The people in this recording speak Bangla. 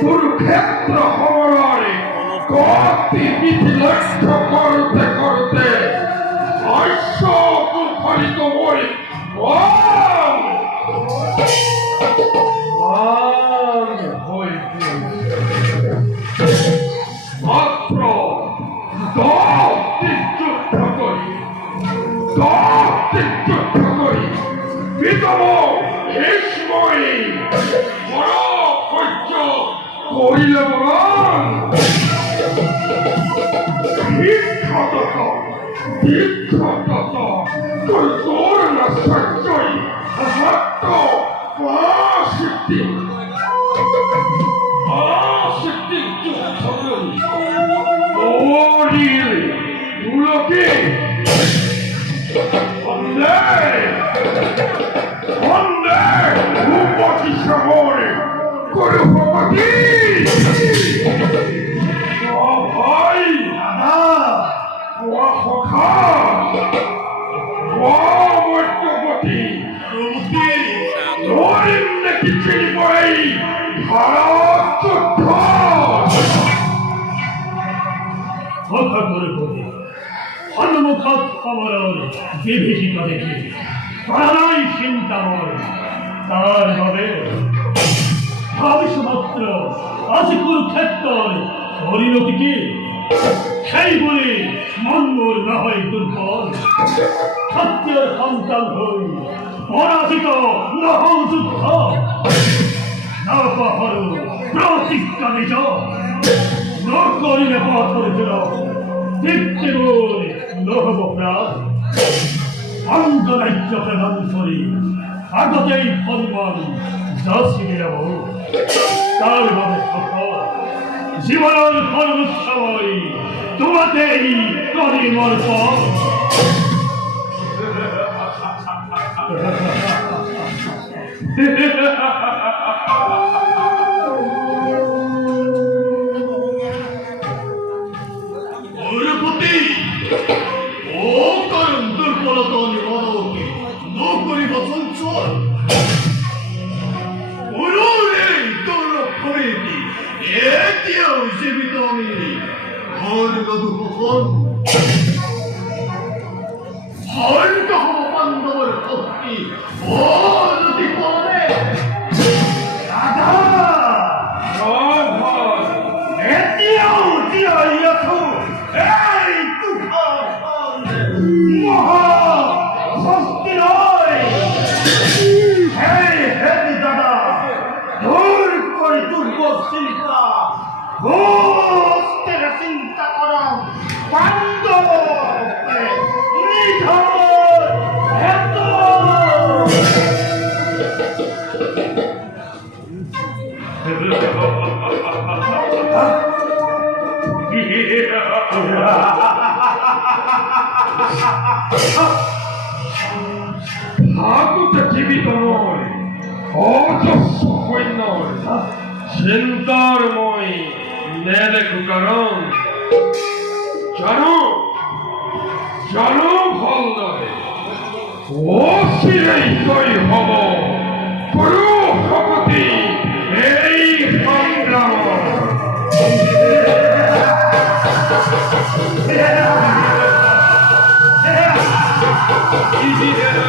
কুরুক্ষেত্র হরণে গতি বিধি লক্ষ্য করতে করতে শস্য মুখরিত হয়ে মাত্র 10 যুদ্ধ করি বিতম এই সময় করিলে বলন তোর না সত্যই মাত্র 50 যুদ্ধ করি গুলোকে ভূপতি শহরে করে ভগবতী ভাই মধ্যপতি নাকি চিনব এই ভারত কথা করে বলি অন্নমুখাত আমার বিভীষিকা দেখি প্রাণাই চিন্তাময় তার ভাবে ভাবিস মাত্র আজ কুরুক্ষেত্র পরিণতি কি সেই বলে মঙ্গল না হয় দুর্বল সত্যের সন্তান হই পরাজিত না হও যুদ্ধ না পাহর প্রতিজ্ঞা নিজ না করিলে পথ করেছিল দীপ্তি বলে নহব প্রাণ অন্তরাজ্য প্রদান করি আগতেই ফলবান যাচ্ছি যাব তার ভাবে সফল জীবনের সর্বসময় তোমাতেই করি মর্পণ ও কারণ দুর্বলতা নিবারণ নকরিব ওরে তোর করেছি এটিও জীবিত আমি আর নদু কখন হয়তো হব পাণ্ডবের শক্তি ও যদি পড়ে রাধা মহাভাই এটিও জিয়াইয়াছ এই তুফান মহা শক্তি নয় হে দাদা দূর করে দুর্বল চিন্তা ভোগ চিন্তা করা পাণ্ডব নিধন এত ঠাকুরটা জীবিত নয় অজস্র সৈন্য চিন্তারময় দেখো কারণ জানো জানো ভাল নয় অচিরেই জয় হব গুরু ভগবতী এই সংগ্রাম Yeah.